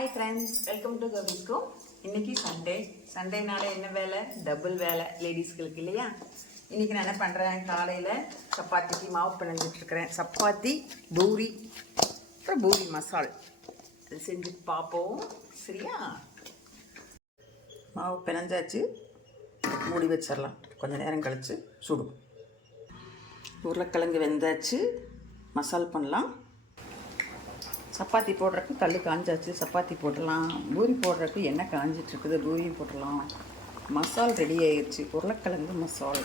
Hi friends, welcome to கவிஸ்கோ. இன்றைக்கி சண்டேனால என்ன வேலை? டபுள் வேலை லேடிஸ்களுக்கு இல்லையா? இன்றைக்கி நான் என்ன பண்ணுறேன், காலையில் சப்பாத்திக்கு மாவு பிணைஞ்சிட்ருக்கிறேன். சப்பாத்தி, பூரி, அப்புறம் பூரி மசால் அது செஞ்சு பார்ப்போம். சரியா? மாவு பிணைஞ்சாச்சு, மூடி வச்சிடலாம். கொஞ்சம் நேரம் கழித்து சுடும். உருளைக்கிழங்கு வெந்தாச்சு, மசால் பண்ணலாம். சப்பாத்தி போடுறதுக்கு கல் காஞ்சாச்சு, சப்பாத்தி போடலாம். பூரி போடுறதுக்கு எண்ணெய் காஞ்சிட்ருக்குது, பூரியும் போடலாம். மசால் ரெடி ஆயிடுச்சு, உருளைக்கிழங்கு மசால்.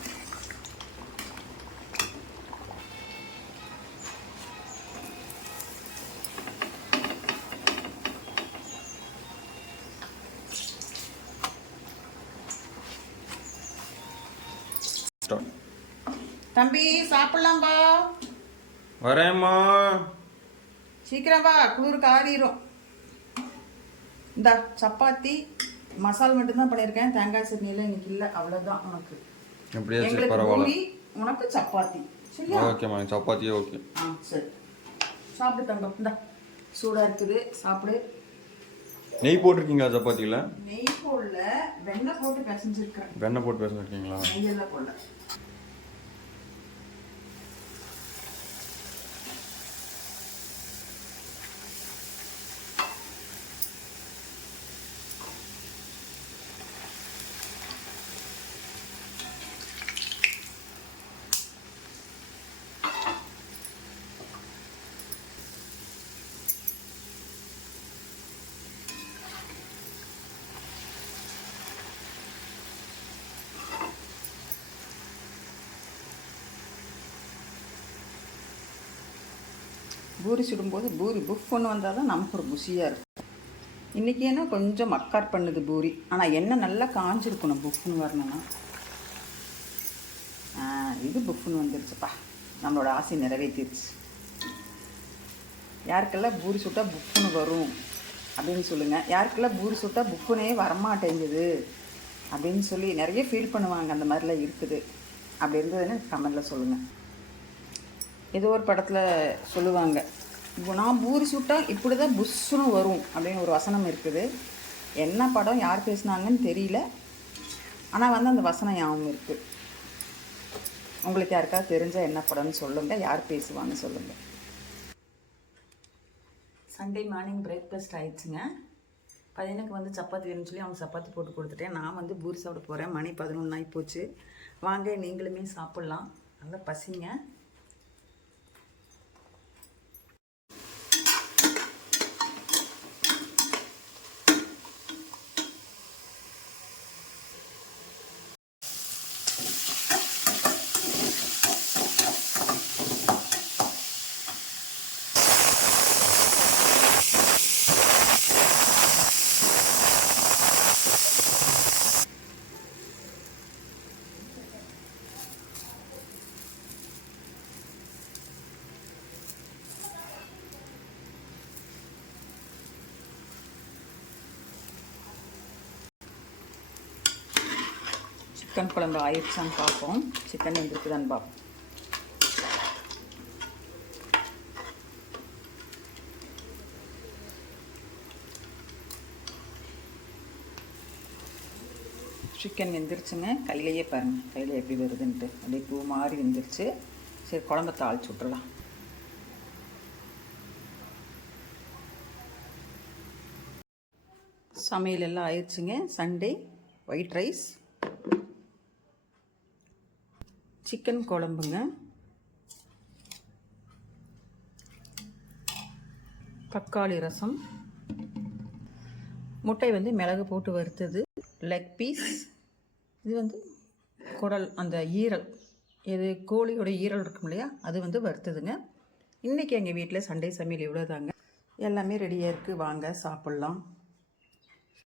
தம்பி சாப்பிடலாம்பா. வரேம்மா. சீக்கிரம் வா, குளிர் காரிரும். இந்த சப்பாத்தி மசால் மட்டும்தான் பண்ணியிருக்கேன், தேங்காய் சட்னியில் இன்னைக்கு இல்லை. அவ்வளோதான். உனக்கு எங்களுக்கு பூரி, உனக்கு சப்பாத்தி. சரியா? ஓகேம்மா, சப்பாத்தியே ஓகே. சரி, சாப்பிடு தங்கம். இந்த சூடாக இருக்குது, சாப்பிடு. நெய் போட்டிருக்கீங்களா சப்பாத்தியில்? நெய் போடல, வெண்ணெய் போட்டு பிசைஞ்சிருக்கேன். வெண்ணெய் போட்டு பிசைஞ்சிருக்கீங்களா? நெய்யெல்லாம் போடல. பூரி சுடும்போது பூரி புஃப்னு வந்தால் தான் நமக்கு ஒரு ருசியாக இருக்கும். இன்றைக்கி ஏன்னா கொஞ்சம் மக்கார் பண்ணுது பூரி. ஆனால் எண்ணெய் நல்லா காஞ்சிருக்கணும் புஃப்னு வரணும்னா. இது புஃப்னு வந்துருச்சுப்பா, நம்மளோட ஆசை நிறைவேற்றிடுச்சு. யாருக்கெல்லாம் பூரி சுட்டால் புஃப்னு வரும் அப்படின்னு சொல்லுங்கள். யாருக்கெல்லாம் பூரி சுட்டால் புஃப்னே வரமாட்டேங்குது அப்படின்னு சொல்லி நிறைய ஃபீல் பண்ணுவாங்க. அந்த மாதிரிலாம் இருக்குது. அப்படி இருந்ததுன்னு கமெண்டில் சொல்லுங்கள். ஏதோ ஒரு படத்தில் சொல்லுவாங்க, நான் பூரி சுட்டால் இப்படி தான் புஷ்ஷுன்னு வரும் அப்படின்னு ஒரு வசனம் இருக்குது. என்ன படம், யார் பேசுனாங்கன்னு தெரியல. ஆனால் அந்த வசனம் ஞாபகம் இருக்குது. உங்களுக்கு யாருக்காவது தெரிஞ்சால் என்ன படம்னு சொல்லுங்கள், யார் பேசுவான்னு சொல்லுங்கள். சண்டே மார்னிங் பிரேக்ஃபாஸ்ட் ஆயிடுச்சுங்க. பையனுக்கு சப்பாத்தி வேணும்னு சொல்லி அவங்க சப்பாத்தி போட்டு கொடுத்துட்டேன். நான் பூரி சாப்பிட போகிறேன். மணி 11 ஆகி போச்சு. வாங்க, நீங்களுமே சாப்பிட்லாம். நல்லா பசிங்க. சிக்கன் குழம்பு ஆயிடுச்சான்னு பார்ப்போம். சிக்கன் வந்துருக்குதான்னு பார்ப்போம். சிக்கன் வெந்துருச்சுங்க. கையிலையே பாருங்கள், கையில் எப்படி வருதுன்ட்டு. அப்படியே பூ மாதிரி வெந்துருச்சு. சரி, குழம்பை தாளிச்சு விட்றலாம். சமையல் எல்லாம் ஆயிடுச்சுங்க. சண்டே ஒயிட் ரைஸ், சிக்கன் குழம்புங்க, தக்காளி ரசம், முட்டை மிளகு போட்டு வறுத்தது, லெக் பீஸ், இது குடல், அந்த ஈரல், இது கோழியோட ஈரல் இருக்கும் இல்லையா, அது வறுத்ததுங்க. இன்றைக்கி எங்கள் வீட்டில் சண்டே சமையல் இவ்வளோதாங்க. எல்லாமே ரெடியாக இருக்குது. வாங்க சாப்பிட்லாம்.